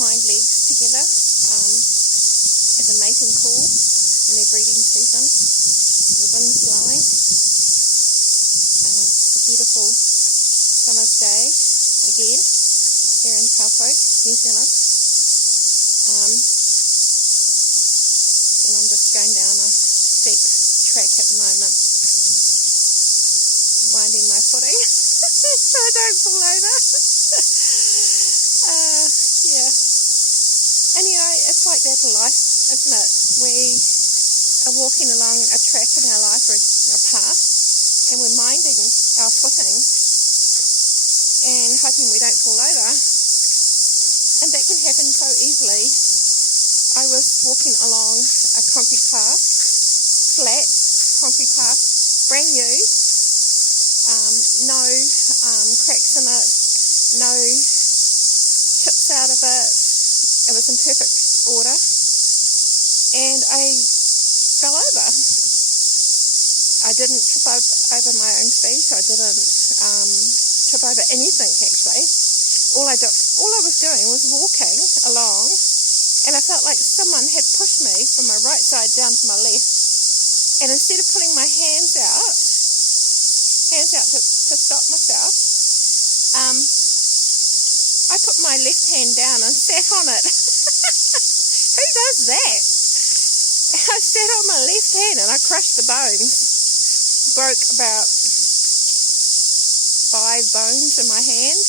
hind legs together as a mating call in their breeding season. The wind's blowing. It's a beautiful summer's day again here in Taupo, New Zealand. And I'm just going down a steep track at the moment, winding my footing so I don't fall over. Yeah. And you know, it's like that in life, isn't it? We are walking along a track in our life or a path, and we're minding our footing and hoping we don't fall over. And that can happen so easily. I was walking along a concrete path, flat concrete path, brand new, no cracks in it, no chips out of it. It was in perfect order, and I fell over. I didn't trip over my own feet. I didn't trip over anything actually. All I was doing was walking along, and I felt like someone had pushed me from my right side down to my left. And instead of pulling my hands out to stop myself, I put my left hand down and sat on it. Who does that? I sat on my left hand and I crushed the bones. Broke about 5 bones in my hand.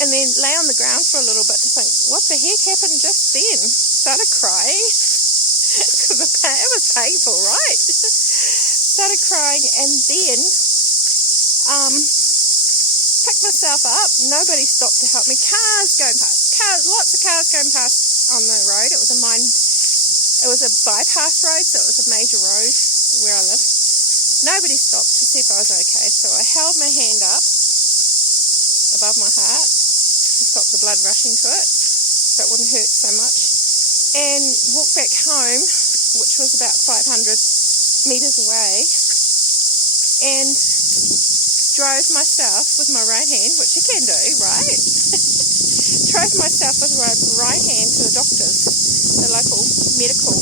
And then lay on the ground for a little bit to think, what the heck happened just then? Started crying. Because it was painful, right? Started crying, and then picked myself up. Nobody stopped to help me. Cars going past. Lots of cars going past on the road. It was a bypass road, so it was a major road where I lived. Nobody stopped to see if I was okay, so I held my hand up above my heart to stop the blood rushing to it, so it wouldn't hurt so much, and walked back home, which was about 500 metres away, and drove myself with my right hand, which you can do, right? Drove myself with my right hand to the doctors, the local medical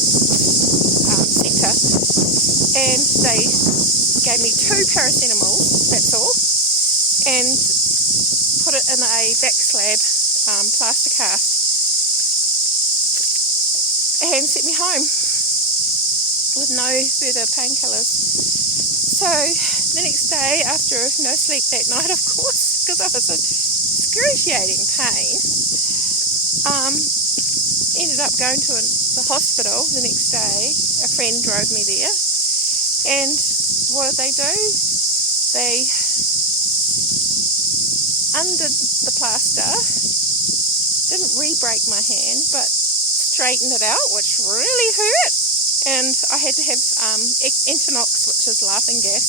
centre, and they gave me 2 paracetamols, that's all, and put it in a back slab plaster cast and sent me home with no further painkillers. So the next day, after no sleep that night, of course, because I was in excruciating pain, ended up going to the hospital the next day. A friend drove me there, and what did they do? They undid the plaster, didn't re-break my hand, but straightened it out, which really hurt. And I had to have Entonox, which is laughing gas,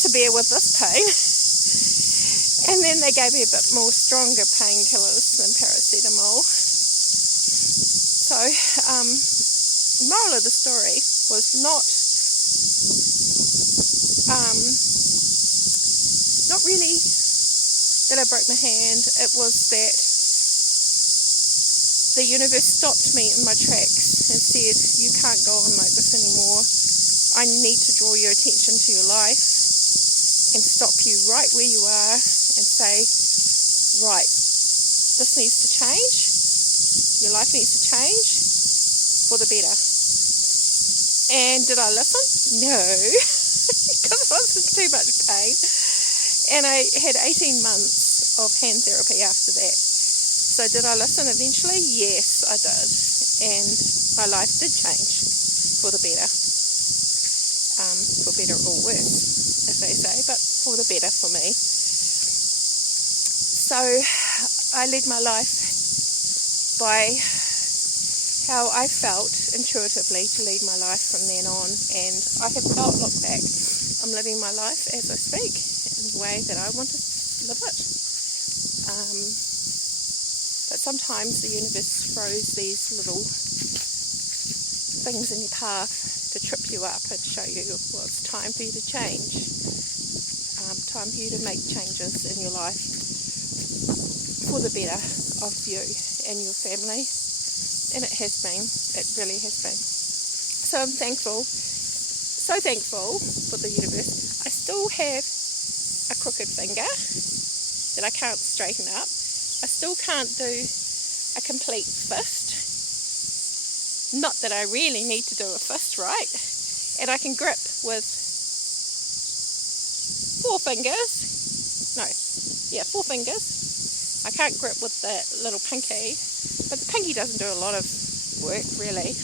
to bear with this pain. And then they gave me a bit more stronger painkillers than paracetamol. So, moral of the story was not really that I broke my hand. It was that the universe stopped me in my tracks and said, you can't go on like this anymore. I need to draw your attention to your life and stop you right where you are and say, right, this needs to change. Your life needs to change for the better. And did I listen? No, because I was in too much pain. And I had 18 months of hand therapy after that. So did I listen eventually? Yes, I did. And my life did change for the better. For better or worse, as they say, but for the better for me. So I led my life by how I felt intuitively to lead my life from then on, and I have not looked back. I'm living my life as I speak in the way that I want to live it. But sometimes the universe throws these little things in your path to trip you up and show you, well, it's time for you to change. Time for you to make changes in your life. for the better of you and your family. And it has been. It really has been. So I'm thankful, so thankful for the universe. I still have a crooked finger that I can't straighten up. I still can't do a complete fist. Not that I really need to do a fist, right? And I can grip with 4 fingers. No, yeah, 4 fingers. I can't grip with the little pinky, but the pinky doesn't do a lot of work really.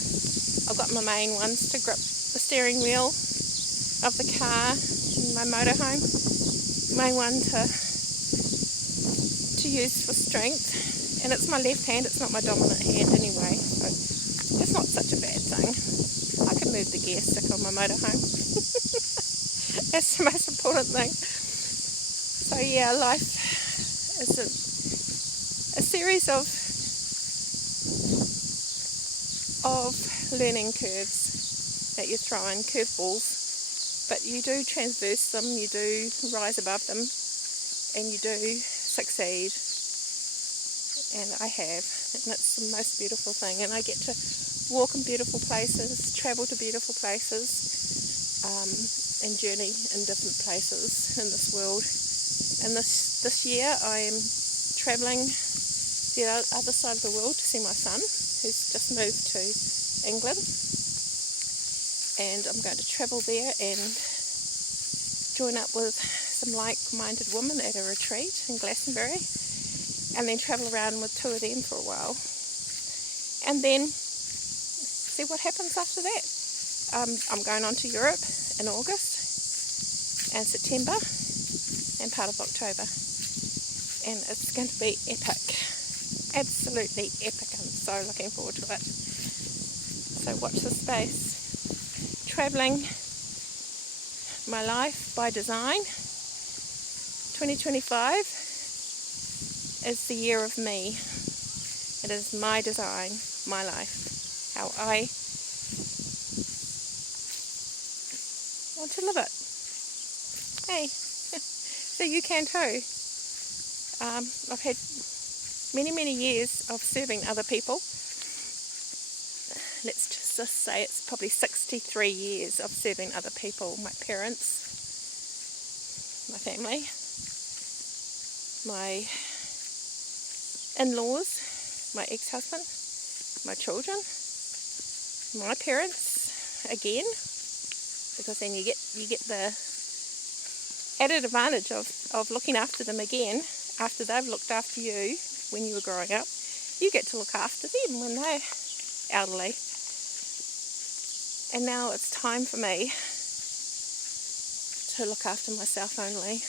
I've got my main ones to grip the steering wheel of the car in my motorhome. Main one to use for strength, and it's my left hand, it's not my dominant hand anyway, so it's not such a bad thing. I can move the gear stick on my motorhome. That's the most important thing. So yeah, life is a series of learning curves that you throw in, curveballs, but you do transverse them, you do rise above them, and you do succeed. And I have, and it's the most beautiful thing. And I get to walk in beautiful places, travel to beautiful places, and journey in different places in this world. And this year I am travelling the other side of the world to see my son, who's just moved to England. And I'm going to travel there and join up with some like-minded women at a retreat in Glastonbury, and then travel around with 2 of them for a while, and then see what happens after that. I'm going on to Europe in August and September and part of October, and it's going to be epic, absolutely epic. I'm so looking forward to it. So watch this space. Travelling my life by design. 2025 is the year of me. It is my design, my life, how I want to live it. Hey, so you can too. I've had many years of serving other people. Let's just say it's probably 63 years of serving other people. My parents, my family, my in-laws, my ex-husband, my children, my parents again, because then you get the added advantage of looking after them again after they've looked after you when you were growing up. You get to look after them when they're elderly. And now it's time for me to look after myself only,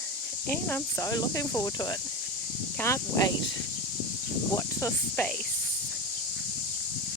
and I'm so looking forward to it. Can't wait. Watch this space.